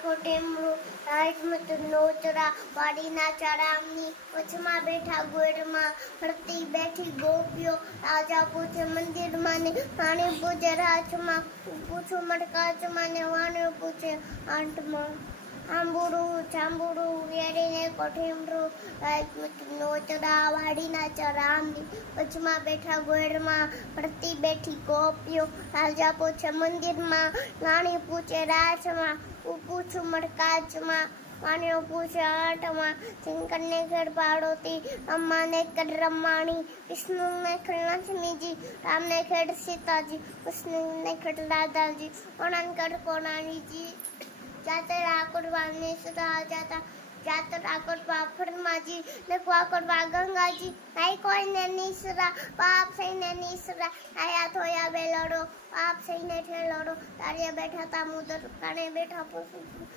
દેખો ટેમરું રાજમત નોચરા વાડીના ચારામની વચમાં બેઠા ગોળમાં ફરતી બેઠી ગોપીઓ રાજા પૂછે મંદિરમાં ને પાણી પૂછે રાજમાં, પૂછો મટકાચમાં ને વાણિયો પૂછે આંટમાં. આંબુડું, જાંબુડું વેરીને કોઠીમરું નોચડા વાડીના ચરામની વચમાં બેઠા ગોળમાં ફરતી બેઠી ગોપીઓ, રાજા પૂછે મંદિરમાં, નાણી પૂછે રાજમાં, હું પૂછું મડકાચમાં વાણીઓ પૂછે આઠમાં, શંકરને ઘર પાડોતી, અમ્માને કડ રમાણી, વિષ્ણુને ખેડ લક્ષ્મીજી, રામને ખેડ સીતાજી કૃષ્ણને ખેડ રાધાજી ઓણાન કડ કોણાણીજી જાતે રાકોટ વાળને સુધા જાતા રાકોટ વાફરમાજી ને વાકોટ બા ગંગાજી નાઈ કોઈને નિસરા પાપ સઈને નિસરા આયા થોયા બેલડો પાપ સઈને ઠેલડો તારે બેઠા તા મુદર કાણે બેઠા પશુ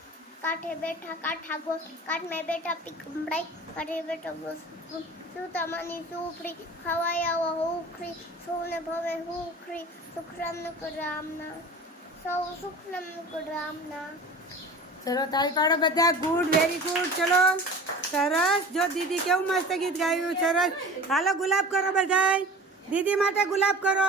કાઠે બેઠા કાઠા ગો કાઠ મે બેઠા પીકમડાઈ કાઠે બેઠા ગો શું તમાની સુફરી ખવાયા હુખરી સૌને ભવે હુખરી સુખરામ રામના સૌ સુખનામ રામના ચલો તાળી પાડો બધા. ગુડ વેરી ગુડ ચલો સરસ. જો દીદી કેવું મસ્ત ગીત ગાયું. સરસ. હાલો ગુલાબ કરો બધાય. દીદી માટે ગુલાબ કરો.